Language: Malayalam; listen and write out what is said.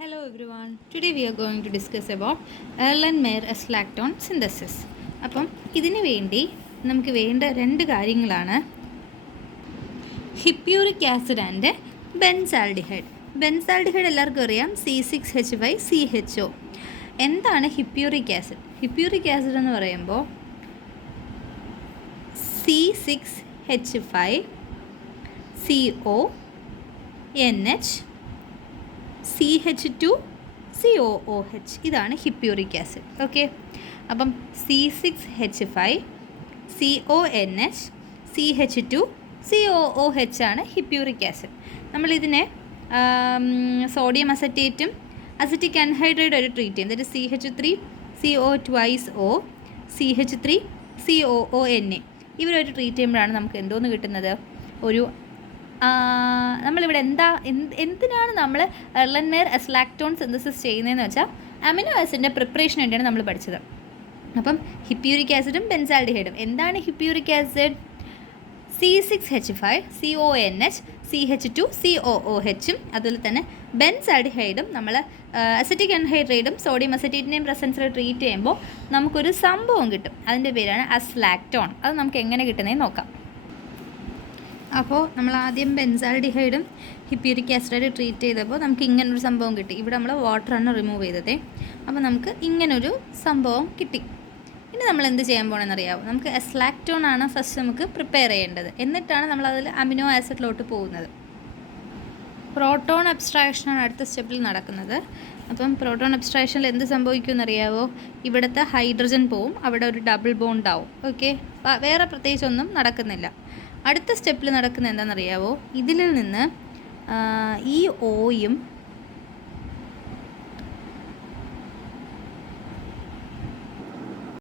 Hello everyone. Today we are going to discuss about Erlenmeyer lactone synthesis. അപ്പം ഇതിനു വേണ്ടി നമുക്ക് വേണ്ട രണ്ട് കാര്യങ്ങളാണ് ഹിപ്പ്യൂറിക് ആസിഡ് ആൻഡ് ബെൻസാൽഡിഹൈഡ്. ബെൻസാൽഡിഹൈഡ് എല്ലാവർക്കും അറിയാം, C6H5CHO. എന്താണ് ഹിപ്പ്യൂറിക് ആസിഡ്? ഹിപ്പ്യൂറിക് ആസിഡ് എന്ന് പറയുമ്പോൾ C6H5CONH CH2COOH ഇതാണ് ഹിപ്പ്യൂറിക് ആസിഡ്. ഓക്കെ, അപ്പം C6H5CONH CH2COOH ആണ് ഹിപ്പ്യൂറിക് ആസിഡ്. നമ്മളിതിനെ സോഡിയം അസറ്റേറ്റും അസറ്റിക് അൻഹൈഡ്രൈഡ് ട്രീറ്റ് ചെയ്യും. ദാറ്റ് CH3CO2O CH3COONA ഇവരൊരു ട്രീറ്റ് ചെയ്യുമ്പോഴാണ് നമുക്ക് എന്തോന്ന് കിട്ടുന്നത്? ഒരു നമ്മളിവിടെ എന്തിനാണ് നമ്മൾ എർലൻമെയർ ലാക്ടോൺ സിന്തസിസ് ചെയ്യുന്നതെന്ന് വെച്ചാൽ അമിനോ ആസിഡിൻ്റെ പ്രിപ്പറേഷന് വേണ്ടിയാണ് നമ്മൾ പഠിച്ചത്. അപ്പം ഹിപ്പ്യൂറിക് ആസിഡും ബെൻസാൽഡിഹൈഡും. എന്താണ് ഹിപ്പ്യൂറിക് ആസിഡ്? C6H5CONH CH2COOH അതുപോലെ തന്നെ ബെൻസാൽഡിഹൈഡും നമ്മൾ അസറ്റിക് അൻഹൈഡ്രൈഡും സോഡിയം അസറ്റേറ്റിൻ്റെയും പ്രസൻസിൽ ട്രീറ്റ് ചെയ്യുമ്പോൾ നമുക്കൊരു സംഭവം കിട്ടും. അതിൻ്റെ പേരാണ് അസ്ലാക്ടോൺ. അത് നമുക്ക് എങ്ങനെ കിട്ടുന്നതെന്ന് നോക്കാം. അപ്പോൾ നമ്മൾ ആദ്യം ബെൻസാൽഡിഹൈഡും ഹിപ്പ്യൂറിക് ആസിഡായിട്ട് ട്രീറ്റ് ചെയ്തപ്പോൾ നമുക്ക് ഇങ്ങനൊരു സംഭവം കിട്ടി. ഇവിടെ നമ്മൾ വാട്ടറാണ് റിമൂവ് ചെയ്തത്. അപ്പോൾ നമുക്ക് ഇങ്ങനൊരു സംഭവം കിട്ടി. ഇനി നമ്മൾ എന്ത് ചെയ്യാൻ പോകണമെന്ന് അറിയാമോ? നമുക്ക് അസ്ലാക്ടോൺ ആണ് ഫസ്റ്റ് നമുക്ക് പ്രിപ്പയർ ചെയ്യേണ്ടത്. എന്നിട്ടാണ് നമ്മൾ അതിൽ അമിനോ ആസിഡിലോട്ട് പോകുന്നത്. പ്രോട്ടോൺ അബ്സ്ട്രാക്ഷനാണ് അടുത്ത സ്റ്റെപ്പിൽ നടക്കുന്നത്. അപ്പം പ്രോട്ടോൺ അബ്സ്ട്രാക്ഷനിൽ എന്ത് സംഭവിക്കുമെന്ന് അറിയാമോ? ഇവിടുത്തെ ഹൈഡ്രജൻ പോവും, അവിടെ ഒരു ഡബിൾ ബോണ്ട് ആവും. ഓക്കെ, വേറെ പ്രത്യേകിച്ചൊന്നും നടക്കുന്നില്ല. അടുത്ത സ്റ്റെപ്പിൽ നടക്കുന്നത് എന്താണെന്നറിയാമോ? ഇതിൽ നിന്ന് ഈ ഓയും